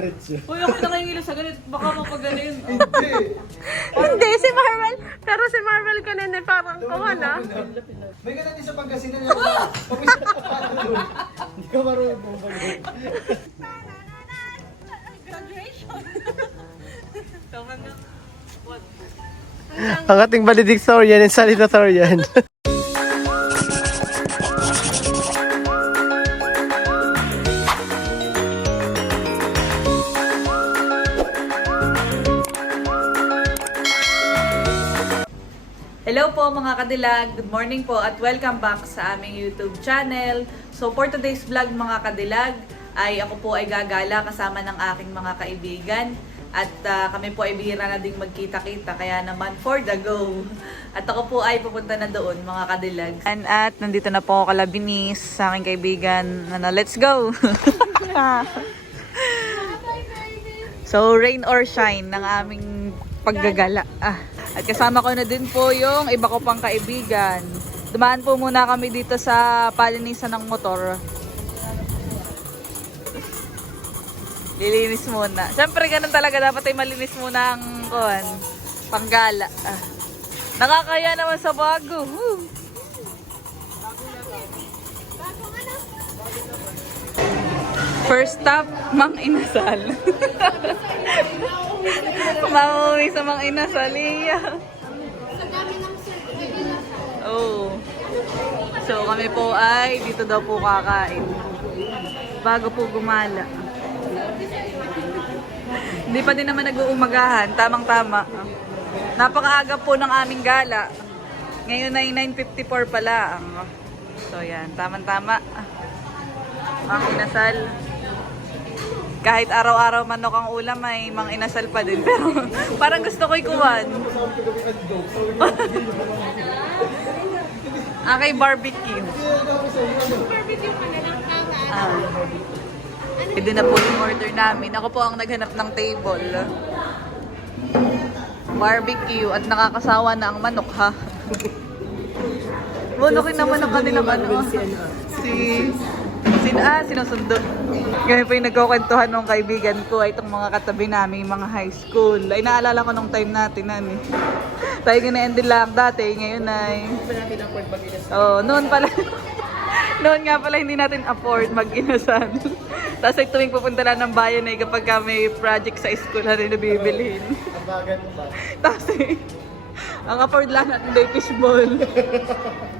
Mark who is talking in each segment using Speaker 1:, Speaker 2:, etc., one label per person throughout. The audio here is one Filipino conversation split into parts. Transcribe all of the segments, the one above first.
Speaker 1: Uy, ako nakingilo sa ganit. Baka mapagano yun.
Speaker 2: Hindi, si Marvel. Pero si Marvel kanina parang kuha na.
Speaker 3: May ganun din sa pagkasinan niya. Papisip ka pa doon. Hindi ka marunong bumalik.
Speaker 1: Tama na. What?
Speaker 3: Ang ating valedictorian and salutatorian.
Speaker 1: Hello mga kadilag, good morning po at welcome back sa aming YouTube channel. So for today's vlog mga kadilag, ay ako po ay gagala kasama ng aking mga kaibigan. At ah, kami po ay bihira na ding magkita-kita, kaya naman for the go. At ako po ay pupunta na doon mga kadilag. And at nandito na po ako kalabinis sa aking kaibigan. Ano, let's go! So, rain or shine ng aming paggagala. Ah. At kasama ko na din po yung iba ko pang kaibigan. Dumaan po muna kami dito sa palinisan ng motor. Lilinis muna. Siyempre, ganun talaga. Dapat ay malinis muna ang kuhan, panggala. Ah. Nakakaya naman sa bago. Woo! First stop, Mang Inasal. Mauwi sa Mang Inasal, iya. Oh. So kami po ay dito daw po kakain. Bago po gumala. Hindi pa din naman nag-uumagahan. Tamang-tama. Napakaaga po ng aming gala. Ngayon ay 9.54 pala. So yan, tamang-tama. Mang inasal. Kahit araw-araw manok ang ulam ay mang inasal pa din. Pero parang gusto ko ikuwan. Akay barbecue. Ah. Ito na po yung order namin. Ako po ang naghanap ng table. Barbecue at nakakasawa na ang manok ha. Manukin naman ang kanilang ano. Si... Sin ah, sinusundo. Kaya po yung nagkukwentuhan ng kaibigan ko ay itong mga katabi namin, mga high school. Ay naalala ko nung time natin na eh. Tayo gina-endin lang dati, ngayon ay... Oo, oh, noon pala. noon nga pala hindi natin afford mag-inasal. Tapos ay tuwing pupunta lang ng bayan ay kapag ka may project sa school na rin nabibilhin.
Speaker 3: Ang bagan mo ba?
Speaker 1: Tapos eh, ang afford lang natin day fishball.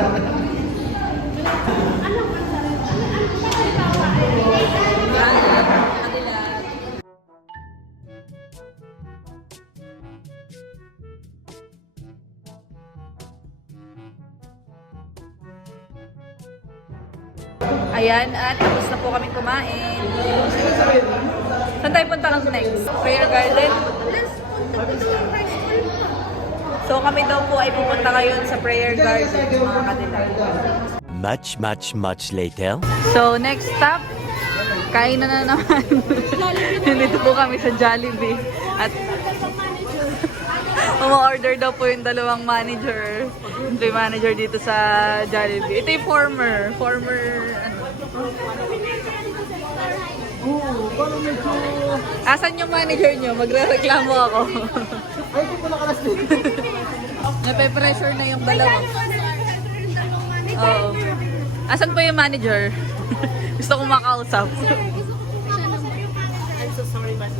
Speaker 1: Ayan, at tapos na po kami kumain. Saan tayo punta lang next? Prayer Garden? So kami daw po ay pupunta ngayon sa Prayer Garden, mga kadilag.
Speaker 4: Much, much, much later.
Speaker 1: So next stop, kain na na naman. Nandito po kami sa Jollibee. At Uma-order daw po yung dalawang manager. Yung manager dito sa Jollibee. Ito yung former. Former, ano.
Speaker 3: Oo, parang medyo...
Speaker 1: Asan yung manager nyo? Magre-reklamo ako.
Speaker 3: Ay, ito pala kalas din.
Speaker 1: Nape-pressure na yung dalawa. Oo. Asan po yung manager? Gusto kong makausap.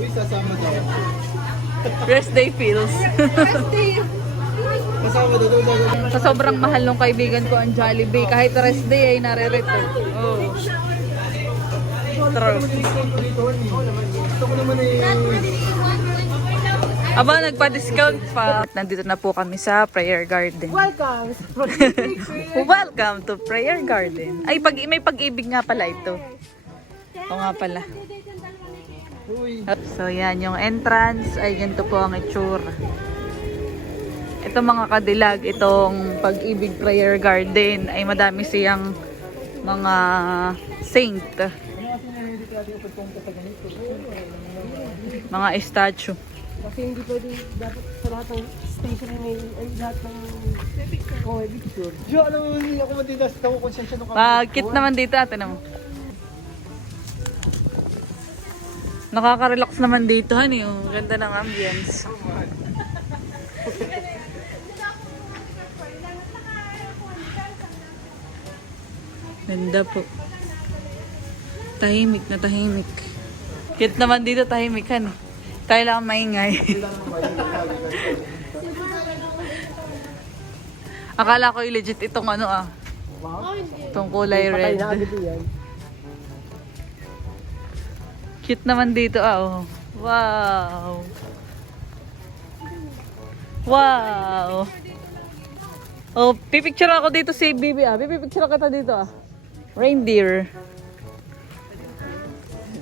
Speaker 3: Uy, sasama daw.
Speaker 1: Rest day feels.
Speaker 3: Daw.
Speaker 1: Sa sobrang mahal ng kaibigan ko ang Jollibee, kahit rest day ay nare-return. Oh. True. Aba, nagpa-discount pa. Nandito na po kami sa Prayer Garden.
Speaker 2: Welcome.
Speaker 1: Welcome to Prayer Garden. Ay, pag may pag-ibig nga pala ito. Oo nga pala. So yan, yung entrance ay ganito po ang itsura. Ito mga kadilag, itong Pag-ibig Prayer Garden ay madami siyang mga saint, mga statue.
Speaker 2: Kasi hindi pwede dapat sa lahat ng station ay may ay lahat ng oh, picture.
Speaker 3: Diyo, alam mo, hindi ako matidas. Ako konsensya nung
Speaker 1: Pag-kit naman dito, ate naman. Nakaka-relax naman dito, honey. Ang ganda ng ambience. Ganda po. Tahimik na tahimik. Kit naman dito, tahimik han. Tayo lang ang maingay. Akala ko legit itong ano ah. Itong kulay red. Cute naman dito ah. Oh. Wow. Wow. Oh, pipicture ako dito si Bibi ah. Pipicture kita dito ah. Reindeer.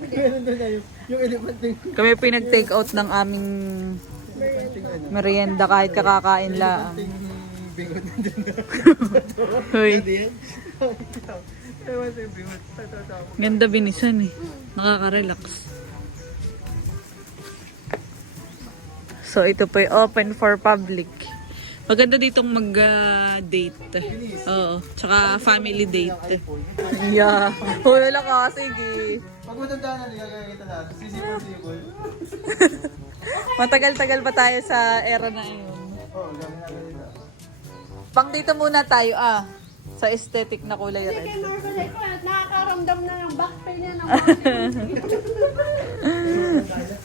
Speaker 3: Na yung, elephant
Speaker 1: Kami pinag-take out ng aming merienda kahit kakakain lang.
Speaker 3: bingot na doon.
Speaker 1: Hoy, ganda binisan eh. Nakaka-relax. So ito po ay open for public. Maganda ditong mag-date. Oo. Tsaka family date. Yeah. Wala ka. Sige.
Speaker 3: Pag matanda na, nagagaya kita natin. Sisipon-sipon.
Speaker 1: Matagal-tagal pa tayo sa era na yun.
Speaker 3: Oo, gano'n na ganito.
Speaker 1: Pang dito muna tayo ah. Sa aesthetic na kulay red.
Speaker 2: Kay Marvel ay ko, nakakaramdam na ng back pain niya ng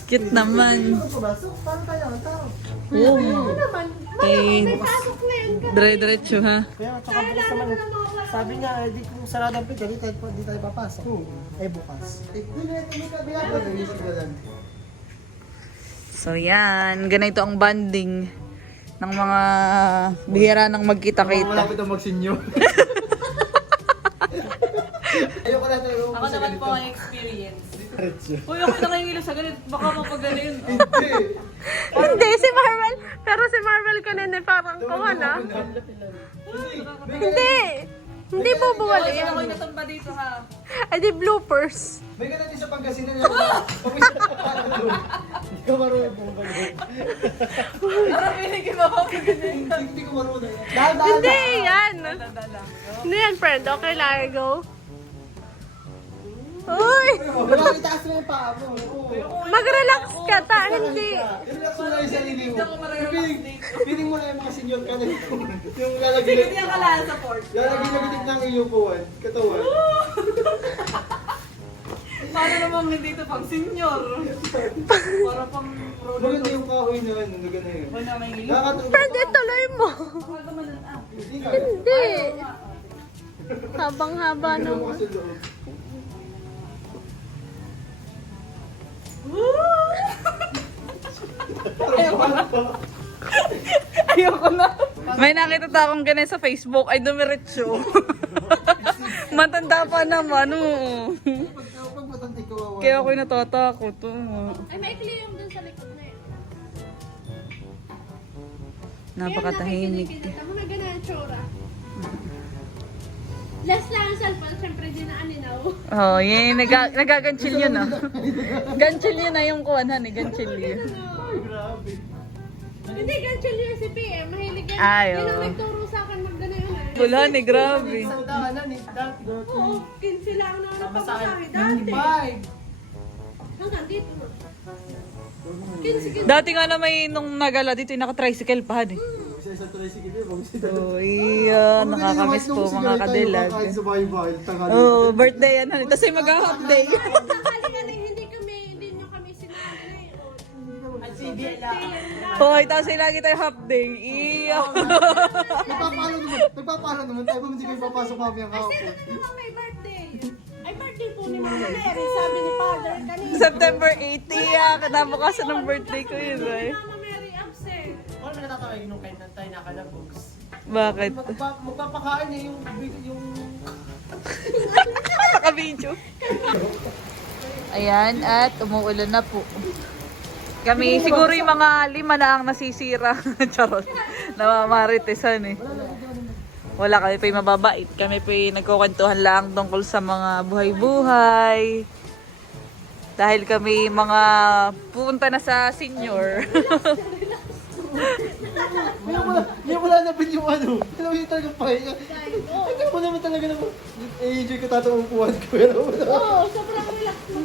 Speaker 1: Cute naman.
Speaker 3: Ano paano tayo ang tao?
Speaker 1: Oo.
Speaker 2: naman.
Speaker 1: Eh,
Speaker 2: May na yun.
Speaker 1: dire-diretso ha.
Speaker 3: Kaya, tsaka bukas naman. Sabi niya, eh, di kung sarado ang pinto, di tayo, di tayo papasok. Eh, bukas. Eh, hindi na, hindi ka binabag. Nagising ka lang.
Speaker 1: So yan, ganito ang banding ng mga bihira ng magkita-kita.
Speaker 3: Malapit ang mag-senior. Ayoko na talaga
Speaker 1: Ako naman po ang experience. Uy, ako nakingilo sa ganito. Baka mapagaling.
Speaker 3: Hindi.
Speaker 2: Hindi, si Marvel kanina parang kuha na. Hindi. Hindi bubuwal
Speaker 1: Ako'y
Speaker 2: yan.
Speaker 1: natumba dito ha.
Speaker 2: Ay, di bloopers.
Speaker 3: May ganun din sa Pangasinan yung pag-isip ka pa. Hindi ka marunong bumalik.
Speaker 1: Parang pinigil mo ako.
Speaker 3: Hindi ko marunong.
Speaker 2: Hindi yan. Hindi yan, friend. Okay lang, go. Uy!
Speaker 3: Wala, itaas mo yung paa mo.
Speaker 2: Mag-relax ka, ta. Hindi.
Speaker 3: Relax mo lang yung sarili mo. Feeling, feeling mo na yung mga senior ka na yung, yung lalagyan,
Speaker 1: Hindi ang kalala sa port.
Speaker 3: lalagyan na bitik ng iyupuan, katawan.
Speaker 1: Paano namang hindi ito pang senior? Para pang
Speaker 3: Maganda yung kahoy na ano, na gano'n.
Speaker 1: Wala may.
Speaker 3: Nakakatulog.
Speaker 2: Friend, ituloy mo.
Speaker 1: Gumanon ah.
Speaker 3: Hindi.
Speaker 2: Habang-haba
Speaker 3: Ano
Speaker 1: Ayoko na. May nakita ta akong ganun sa Facebook. Ay, dumiretso. Matanda pa naman. Oo. Kaya ako'y natatakot. oo.
Speaker 2: Ay, may yung dun sa likod na yun.
Speaker 1: Napakatahimik.
Speaker 2: Ako na ganun tsura. Less lang ang cellphone, syempre di na aninaw.
Speaker 1: Oh, yun. Naga, nagaganchil yun ah. Ganchil yun na yung kuwanan eh. Ganchil yun.
Speaker 3: Grabe.
Speaker 2: Hindi, ganyan yung si PM. Mahilig yan.
Speaker 1: Ay,
Speaker 2: Yan ang
Speaker 1: oo.
Speaker 2: nagturo sa akin magdala yun eh.
Speaker 1: Bulan eh, grabe.
Speaker 3: Isang daanan eh, dati.
Speaker 2: Oo, 15 lang na napapasahe dati.
Speaker 3: Five.
Speaker 2: Hanggang dito na. 15 ka.
Speaker 1: Dati nga na may nung nagala dito, yung naka-tricycle pa eh.
Speaker 3: Isa-isa tricycle yun, bago si
Speaker 1: Oh, iya. Nakakamiss po mga kadilag.
Speaker 3: Sa bahay-bahay, tanghali.
Speaker 1: Oh, birthday yan. honey. Tapos ay mag-half day.
Speaker 2: Sakali ka na hindi kami, hindi nyo kami yun.
Speaker 1: Hoy, tapos ay lagi tayo half day. Iya.
Speaker 3: Nagpapalo naman, nagpapalo naman tayo, kung hindi kayo papasok mamaya
Speaker 2: Ay,
Speaker 3: kahapon.
Speaker 2: sino naman may birthday? Ay, birthday po ni Mama Mary, sabi ni Father kanina.
Speaker 1: September 80, iya. Katabukasan ng birthday ko yun, right?
Speaker 2: Mama Mary absent.
Speaker 3: Ano na natatawag nung kayo tayo nakalabogs?
Speaker 1: Bakit?
Speaker 3: Magpa, magpapakain eh, yung, yung,
Speaker 1: Naka-video. Ayan, at umuulan na po. Kami, siguro yung mga lima na ang nasisira. Charot. Namamaritesan eh. Wala kami pa yung mababait. Kami pa yung nagkukwentuhan lang tungkol sa mga buhay-buhay. Dahil kami mga pupunta na sa senior.
Speaker 3: Yung wala, yung wala na bin yung ano. Alam mo yung talagang pahinga. Ikaw mo naman talaga naman. Eh, enjoy ko tatang upuan ko. Pero wala.
Speaker 2: Oo, sobrang relax mo.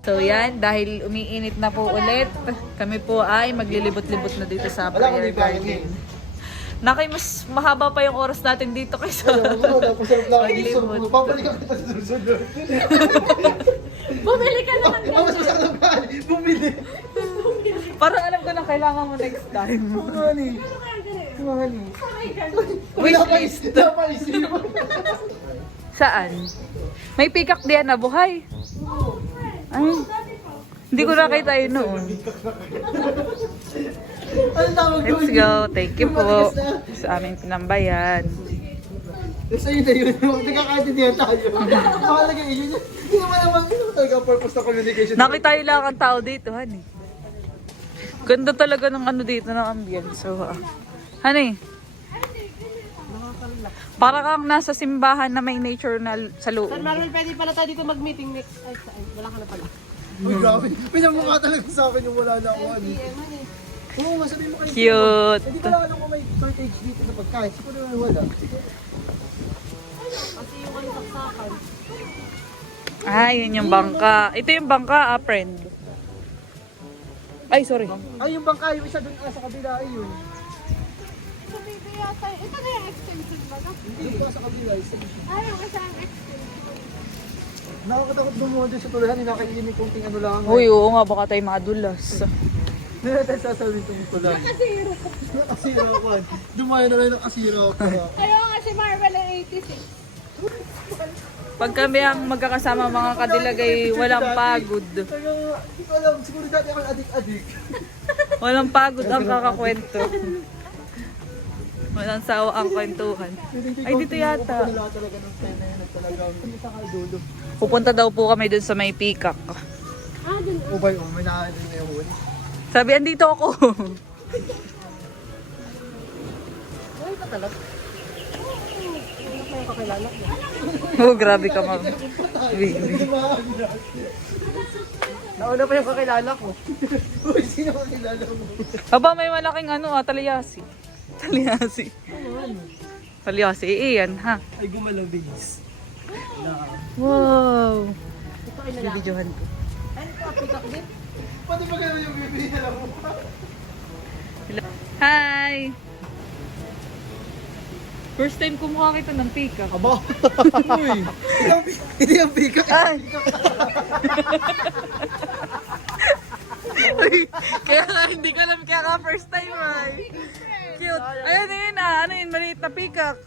Speaker 1: So yan, dahil umiinit na po ulit, kami po ay maglilibot-libot na dito sa prayer garden. Nakay, mas mahaba pa yung oras natin dito kaysa
Speaker 3: Ano.
Speaker 1: Maglibot.
Speaker 3: Papalik ako kita sa susunod.
Speaker 2: Bumili ka na ng
Speaker 3: Ang mas masakit ang bahay. Bumili.
Speaker 1: Parang alam ko na kailangan mo next time.
Speaker 3: Mani. Mani.
Speaker 1: Wish
Speaker 3: Wala pa
Speaker 1: list.
Speaker 3: is- Wala pa isipan.
Speaker 1: Saan? May pikak diyan na buhay. Ay, hindi ko nakita yun noon. Let's go. Thank you po
Speaker 3: na.
Speaker 1: sa aming pinambayan.
Speaker 3: Eh, sa'yo na yun. Nagkakaintindihan tayo. Mahalaga yun. Hindi naman naman, talaga purpose ng communication.
Speaker 1: Nakita yung lang ang tao dito, honey. Ganda talaga ng ano dito ng ambience. So, ah. honey. Para kang nasa simbahan na may nature na sa loob.
Speaker 2: San Manuel, pwede pala tayo dito mag-meeting next. Ay, ay, wala ka na pala.
Speaker 3: Uy, grabe. Pinamukha talaga sa akin yung wala na ako. ano. Oo, nga, sabihin mo kayo.
Speaker 1: Cute.
Speaker 3: Hindi ko lang alam kung may shortage dito sa pagkain. Siguro naman wala.
Speaker 2: Kasi yung ano saksakan.
Speaker 1: Ah, yun yung bangka. Ito yung bangka, ah, friend. Ay, sorry.
Speaker 3: Ay, yung bangka, yung isa doon ah, sa kabila, ay yun.
Speaker 5: Ito dito yata. Ito na yung extension ba? no?
Speaker 3: Doon pa sa kabila. isa.
Speaker 5: Ay, yung isang extension.
Speaker 3: Nakakatakot gumawa doon sa tulahan. Nakakainin kong ting ano lang.
Speaker 1: Uy, oo nga, baka tayo madulas.
Speaker 3: Hindi natin sasabihin itong tulang.
Speaker 5: Nakasiro.
Speaker 3: Nakasira ako. Dumayo na lang nakasira ako.
Speaker 5: Ayaw kasi Marvel ang 86.
Speaker 1: Pag kami ang magkakasama mga kadilagay, walang pagod.
Speaker 3: Kaya, hindi ko alam. Siguro dati ako adik-adik.
Speaker 1: Walang pagod ang kakakwento. Walang sawa ang kwentuhan. Ay, dito yata. Pupunta daw po kami dun sa may pikak.
Speaker 5: Ah, dun.
Speaker 3: O ba yun? May nakakain na yun.
Speaker 1: Sabi, andito ako.
Speaker 2: Ay, ka talaga. Yung
Speaker 1: oh, grabe ka, ma'am. Baby.
Speaker 2: Nauna pa yung kakilala ko.
Speaker 3: Uy, sino kakilala mo?
Speaker 1: Aba, may malaking ano ah, talyasi. Talyasi. Talyasi, eh, yan, ha?
Speaker 3: Ay, gumalaw bilis.
Speaker 1: Wow.
Speaker 2: Ito ay lalaki.
Speaker 1: Bibidyohan ko.
Speaker 3: Pati ba gano'n yung bibili na lang mo?
Speaker 1: Hi! First time ko makakita ng pikak.
Speaker 3: Aba! Uy! Hindi ang bika.
Speaker 1: Ay! kaya nga, hindi ko alam, kaya nga first time ay. Cute. Ayun yun ah, ano yun, maliit na pikak.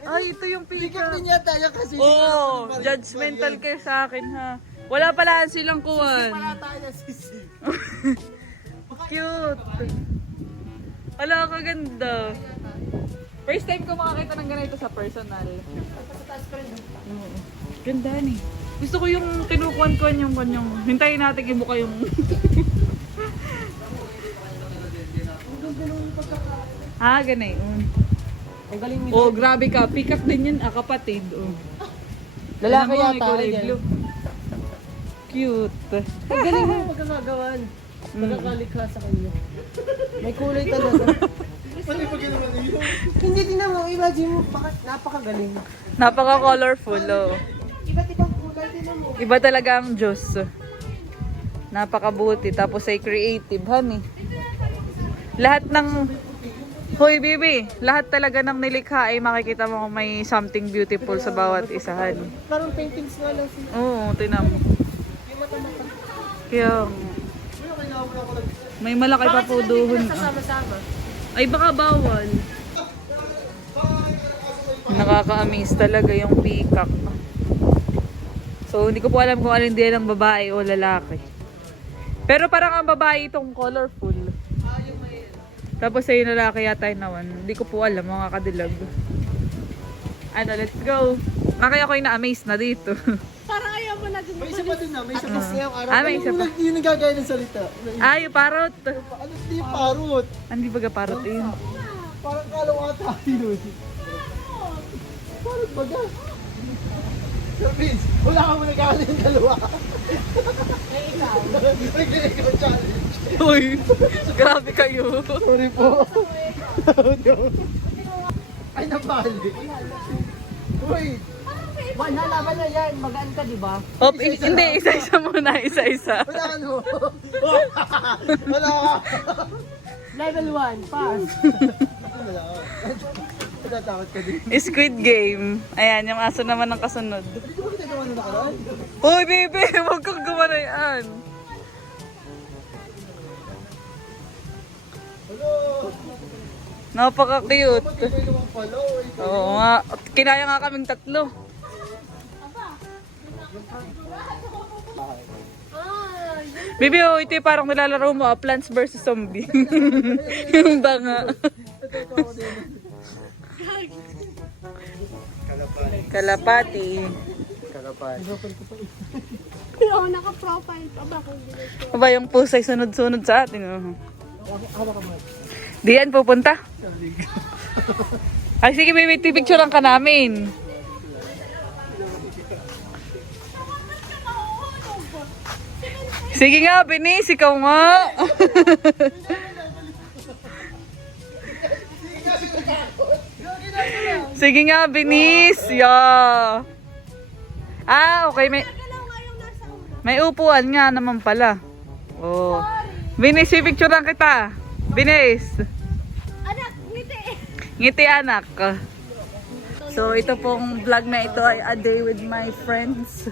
Speaker 1: Ay, ito yung pikak.
Speaker 3: din yata yan kasi.
Speaker 1: Oo, oh, judgmental kayo sa akin ha. Wala pala silang kuwan.
Speaker 3: Wala tayo na sisi.
Speaker 1: Cute. Wala ka ganda. First time ko makakita ng ganito sa personal. Oo. Ganda ni. Gusto ko yung kinukuan-kuan yung kanyang. Hintayin natin ibuka yung... ah, ganun.
Speaker 2: Ang galing ni
Speaker 1: Oh, grabe ka. Pick up din yun, ah, kapatid. Oh.
Speaker 2: Lalaki
Speaker 1: Alam mo, may
Speaker 2: yata, yan.
Speaker 1: blue. Cute.
Speaker 2: Ang galing mo pagkakagawan. Pagkakalikha sa kanya. May kulay talaga.
Speaker 3: Pati ba gano'n yun?
Speaker 2: Hindi din mo, imagine mo, bakit napakagaling.
Speaker 1: Napaka-colorful, oh.
Speaker 2: Iba't ibang kulay din mo.
Speaker 1: Iba talaga ang Diyos. Napakabuti. Tapos ay creative, honey. Lahat ng... Hoy, baby. Lahat talaga ng nilikha ay makikita mo kung may something beautiful sa bawat isa, honey.
Speaker 2: Parang paintings nga lang si
Speaker 1: Oo, tinan mo. Kaya... May malaki pa po doon. Ay, baka bawal. Nakaka-amaze talaga yung peacock. So, hindi ko po alam kung alin din ang babae o lalaki. Pero parang ang babae itong colorful. Tapos sa yung lalaki yata yung nawan. Hindi ko po alam, mga kadilag. Ano, let's go. Nakaya ko yung na-amaze na dito.
Speaker 5: Parang ayaw mo na din.
Speaker 3: May isa pa din na, may isa pa ngayong araw.
Speaker 1: Ah, may
Speaker 3: Ano
Speaker 1: isa
Speaker 3: yung
Speaker 1: pa.
Speaker 3: unang- Yung nagagaya ng salita.
Speaker 1: ah, yung parrot.
Speaker 3: Ano hindi parot?
Speaker 1: Hindi ba ka parrot yun?
Speaker 3: Parang kalawa tayo. Parang baga. Sir Vince, wala ka mo nag-aaral yung dalawa. Eh, ikaw. Nag-ikaw challenge.
Speaker 1: Uy, grabe kayo.
Speaker 3: Sorry po. Ay, nabali. Wait.
Speaker 2: Wala, laban na yan. Magaan ka, di ba?
Speaker 1: Oh, hindi, isa-isa muna, isa-isa.
Speaker 3: Wala ka no. Wala ka.
Speaker 2: Level 1, pass.
Speaker 3: Wala ka. Natatakot ka din.
Speaker 1: Squid Game. Ayan, yung aso naman ng kasunod.
Speaker 3: Hindi ko ba ginagawa na nakaraan?
Speaker 1: Uy, baby, huwag kang gumanayan.
Speaker 3: Hello.
Speaker 1: Napaka-cute. Oo nga. Kinaya nga kaming tatlo. Baby, oh, ito yung parang nilalaro mo, ah, Plants vs. Zombie. yung banga. Kalapati.
Speaker 3: Kalapan.
Speaker 5: Oo, naka-profile pa ba?
Speaker 1: Aba, yung pusay sunod-sunod sa atin. Oh. Di yan pupunta. Ay, sige, baby, picturean ka namin. Sige nga, Binis, ikaw nga. Sige nga, Binis. Yeah. Ah, okay. May, may upuan nga naman pala. Oh. Binis, picturean kita. Binis.
Speaker 5: Anak, ngiti.
Speaker 1: Ngiti anak. So, ito pong vlog na ito ay a day with my friends.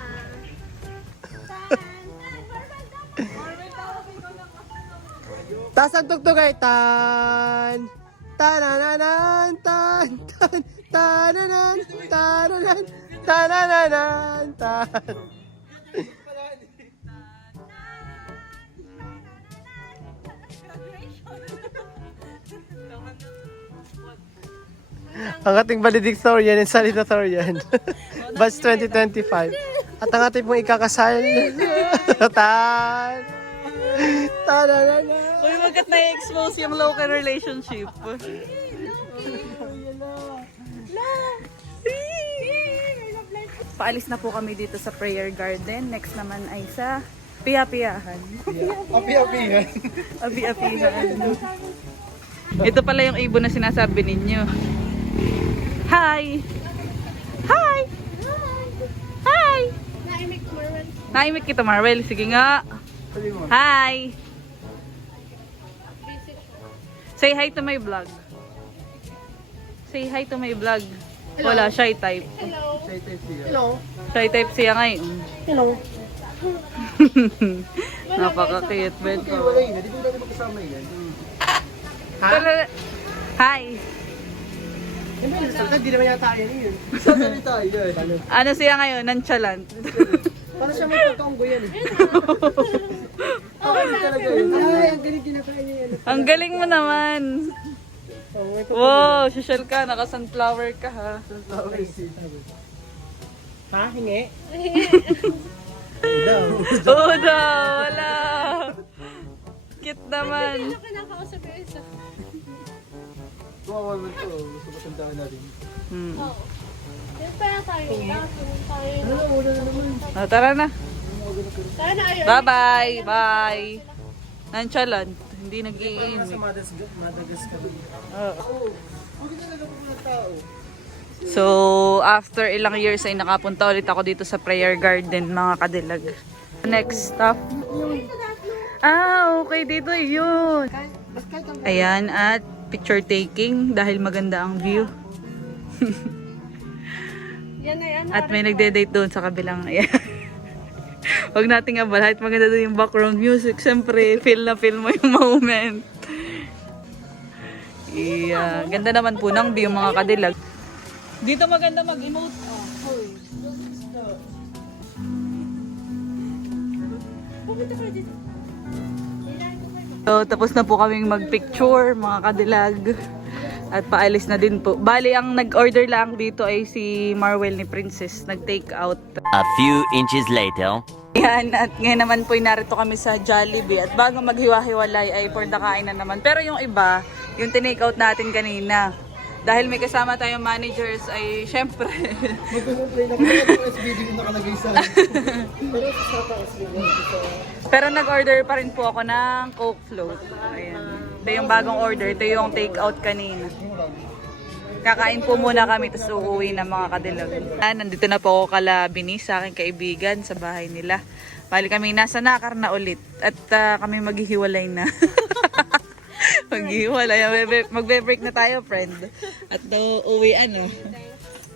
Speaker 3: Tas ang tugtog ay tan tanananan tan tan tananan tananan tanananan tan Ang ating valedictorian and salutatorian. Batch 2025. At ang ating pong ikakasal. Tan. Tanananan.
Speaker 1: Uy, magkat na-expose yung local relationship. Paalis na po kami dito sa prayer garden. Next naman ay sa piya-piyahan.
Speaker 3: Api-apihan.
Speaker 1: Abi-apihan. Ito pala yung ibon na sinasabi ninyo. Hi! Hi! Hi!
Speaker 5: Naimik Marwan.
Speaker 1: Naimik kita, Marvel. Sige nga. Hi! Say hi to my vlog. Say hi to my vlog. Wala, shy type.
Speaker 5: Hello.
Speaker 2: Hello.
Speaker 1: Shy type siya ngayon.
Speaker 2: Hello.
Speaker 1: Napaka-cute,
Speaker 3: Okay,
Speaker 1: ko.
Speaker 3: wala yun. Hindi ko natin magkasama yan.
Speaker 1: Hi!
Speaker 2: Hindi naman yata yan yun.
Speaker 3: Saan kami tayo?
Speaker 1: Ano siya ngayon? Nonchalant.
Speaker 2: Para siya may pagkaunggo yan eh.
Speaker 3: Okay talaga yun.
Speaker 2: Ay, ang galing kinakain niya yan.
Speaker 1: Ang galing mo naman.
Speaker 2: Oh,
Speaker 1: Wow, social ka. Naka-sunflower ka ha.
Speaker 3: Flower seed.
Speaker 2: Ha? Hingi?
Speaker 3: Daw.
Speaker 1: Oo daw, wala. Cute naman.
Speaker 5: Ano kinakausap yung isa?
Speaker 3: Tumawa mo to. Gusto ko tandaan na rin.
Speaker 1: Hmm.
Speaker 5: Oo. Yan pa na tayo. Dapat tayo.
Speaker 3: Ano, wala na naman.
Speaker 1: Oh, tara na.
Speaker 5: Tayo na ayun.
Speaker 1: Bye-bye. Bye. Nonchalant. Hindi nag-iimik.
Speaker 3: Madagascar.
Speaker 1: Oo.
Speaker 3: Huwag na lang po ng tao.
Speaker 1: So, after ilang years ay nakapunta ulit ako dito sa prayer garden, mga kadilag. Next stop. Ah, okay. Dito yun. Ayan, at picture taking dahil maganda ang view.
Speaker 5: Yan na yan.
Speaker 1: At may nagde-date doon sa kabilang. Huwag nating abalahin. Maganda doon yung background music. Siyempre, feel na feel mo yung moment. Yeah. Ganda naman po ng view mga kadilag. Dito maganda mag-emote. Oh. So, tapos na po kaming magpicture, mga kadilag. At paalis na din po. Bali, ang nag-order lang dito ay si Marwell ni Princess. Nag-take out.
Speaker 4: A few inches later.
Speaker 1: Yan, at ngayon naman po narito kami sa Jollibee. At bago maghiwa-hiwalay ay for the kain na naman. Pero yung iba, yung tinake out natin kanina. Dahil may kasama tayong managers ay syempre.
Speaker 3: Mag-complain ako yung SBD yung nakalagay sa Pero sa sa-
Speaker 1: Pero nag-order pa rin po ako ng Coke Float. Ayan. Ito yung bagong order. Ito yung take out kanina. Kakain po muna kami tapos uuwi na mga kadilag. Ah, nandito na po ako kala Binis sa aking kaibigan sa bahay nila. Bali kami nasa nakar na ulit at ah, kami maghihiwalay na. maghihiwalay. Magbe- Magbe-break na tayo, friend. At uh, uwi ano.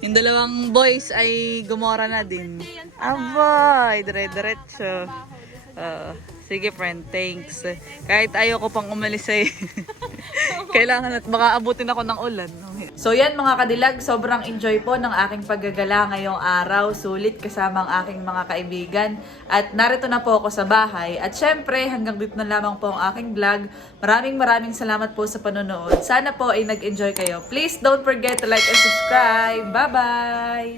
Speaker 1: Yung dalawang boys ay gumora na din. Aboy, dire-diretso. Oo. sige friend, thanks. Kahit ayoko pang umalis ay kailangan at baka abutin ako ng ulan. So yan mga kadilag, sobrang enjoy po ng aking paggagala ngayong araw. Sulit kasama ang aking mga kaibigan. At narito na po ako sa bahay. At syempre, hanggang dito na lamang po ang aking vlog. Maraming maraming salamat po sa panonood. Sana po ay nag-enjoy kayo. Please don't forget to like and subscribe. Bye-bye!